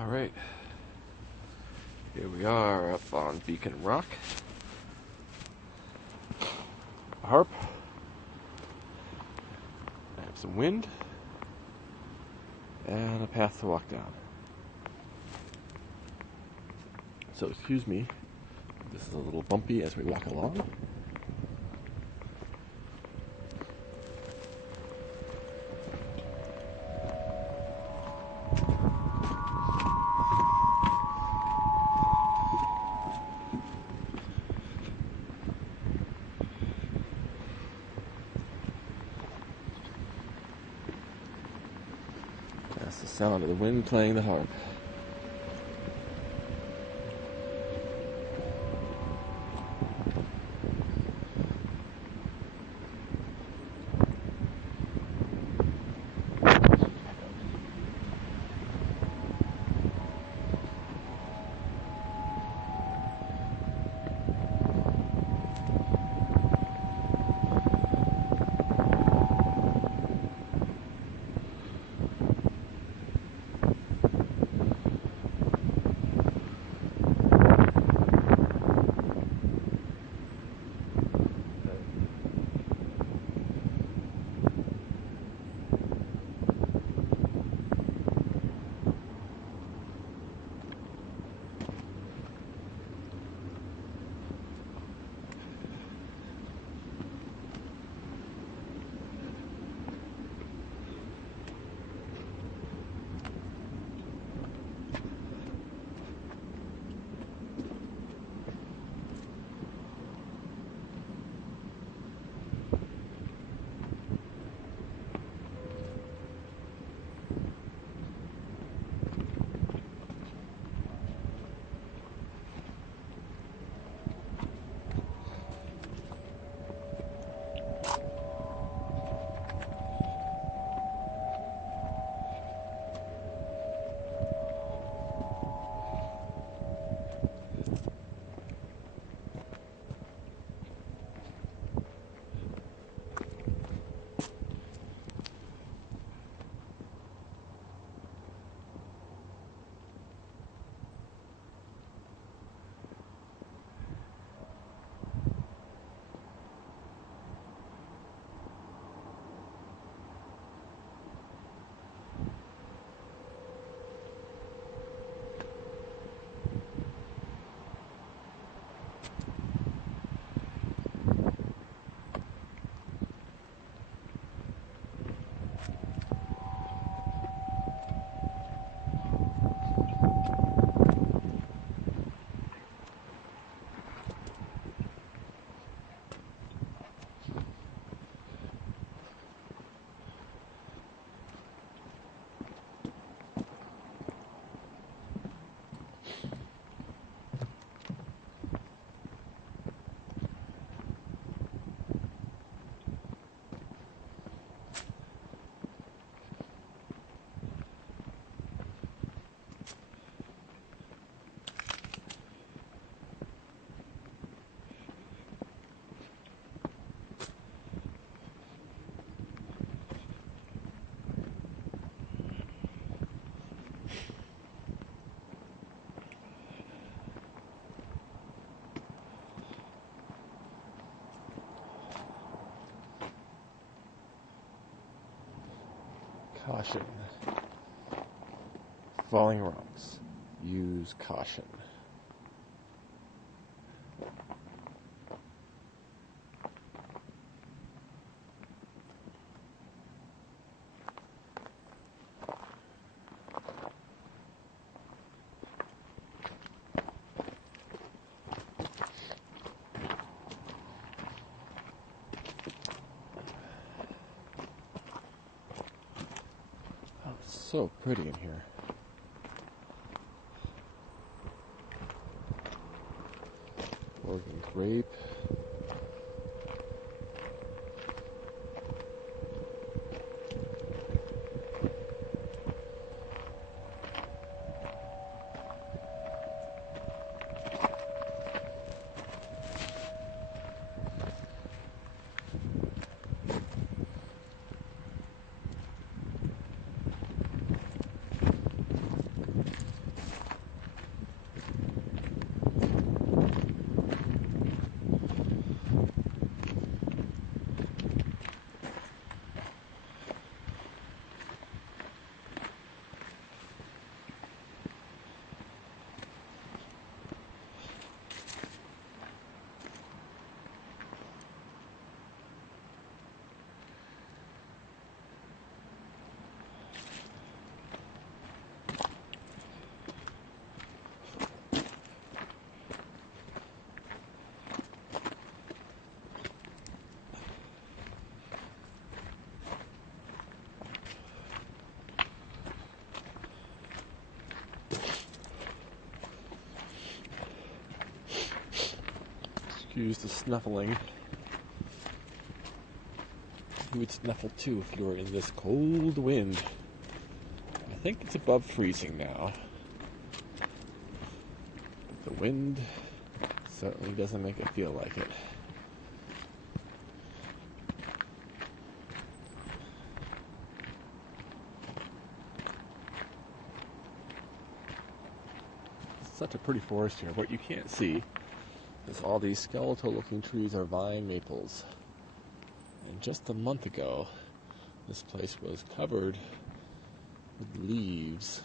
Alright, here we are up on Beacon Rock. A harp. I have some wind and a path to walk down. So excuse me, this is a little bumpy as we walk along. That's the sound of the wind playing the harp. Caution. Falling rocks. Use caution. So pretty in here. Oregon grape. excuse the snuffling. You would snuffle too if you were in this cold wind. I think it's above freezing now. But the wind certainly doesn't make it feel like it. It's such a pretty forest here. What you can't see is all these skeletal looking trees are vine maples. And just a month ago, this place was covered with leaves,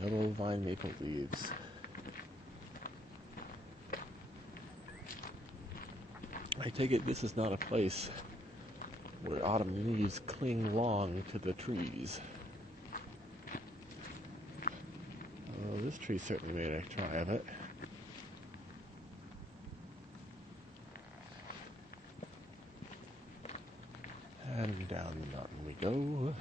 yellow vine maple leaves. I take it this is not a place where autumn leaves cling long to the trees. Oh, this tree certainly made a try of it. And down the mountain we go.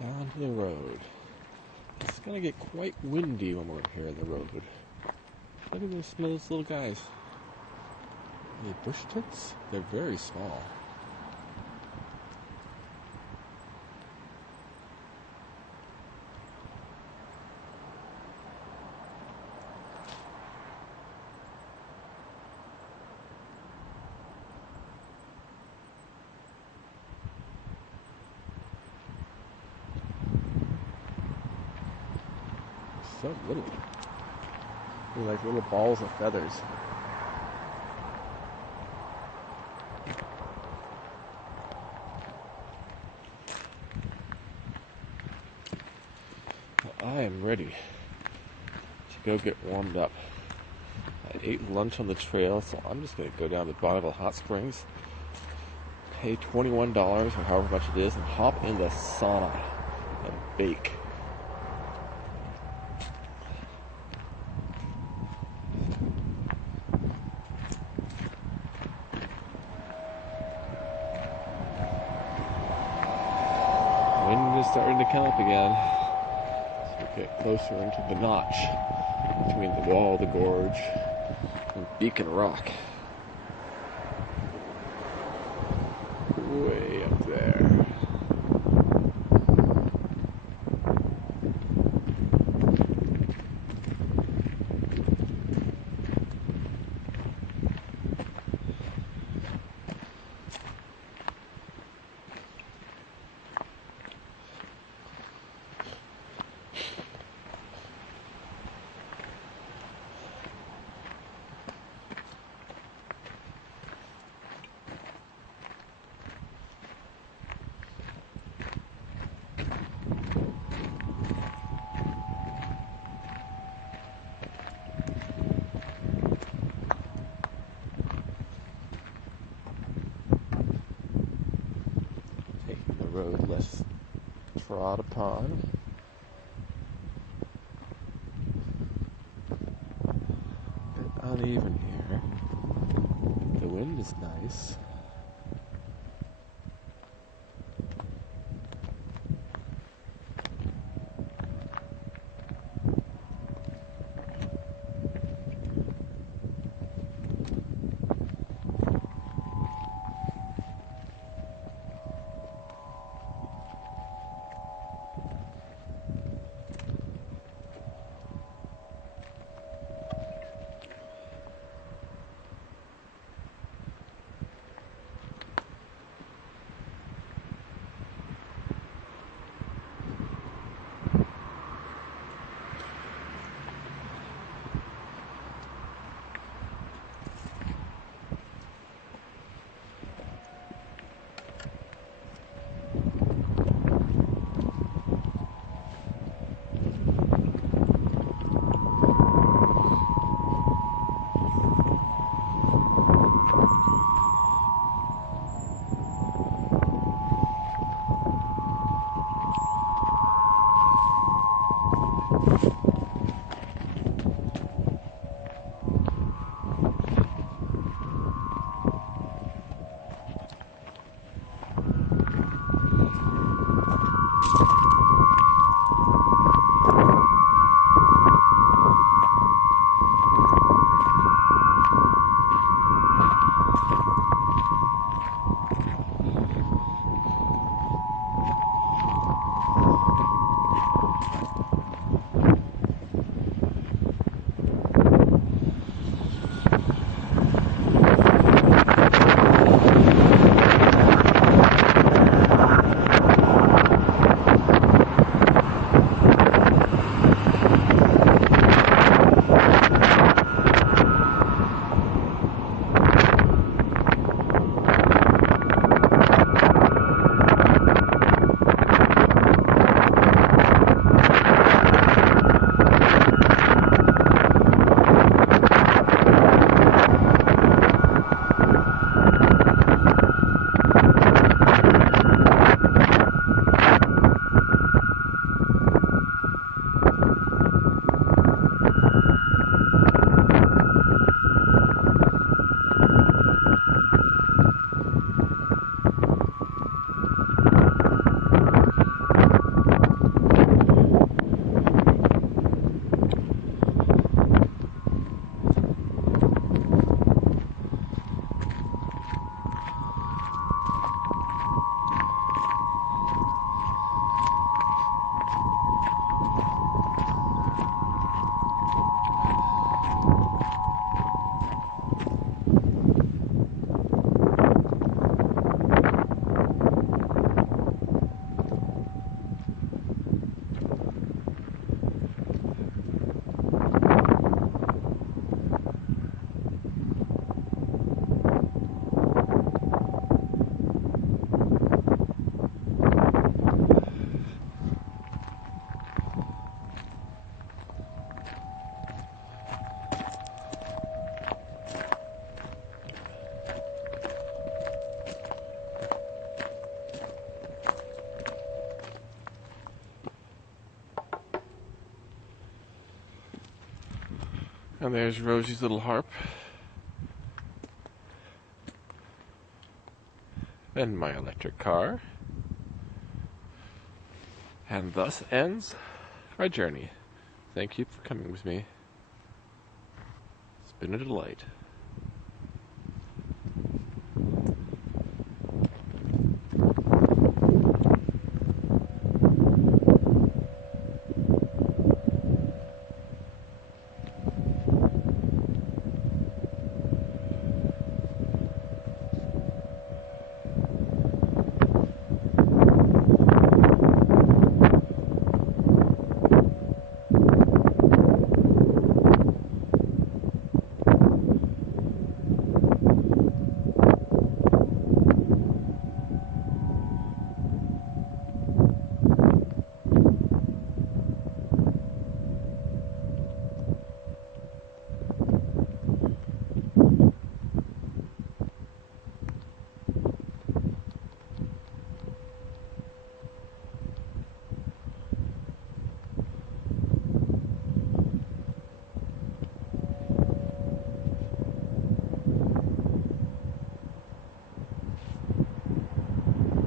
Down to the road. It's going to get quite windy when we're here on the road. Look at those little guys. Are they bush tits? They're very small. So little. They're like little balls of feathers. I am ready to go get warmed up. I ate lunch on the trail, so I'm just going to go down to Bonneville Hot Springs, pay $21 or however much it is, and hop in the sauna and bake. Wind is starting to come up again. Get closer into the notch between the wall of the gorge and Beacon Rock. Way up there. Road less trod upon. A bit uneven here. The wind is nice. And there's Rosie's little harp. And my electric car. And thus ends our journey. Thank you for coming with me. It's been a delight.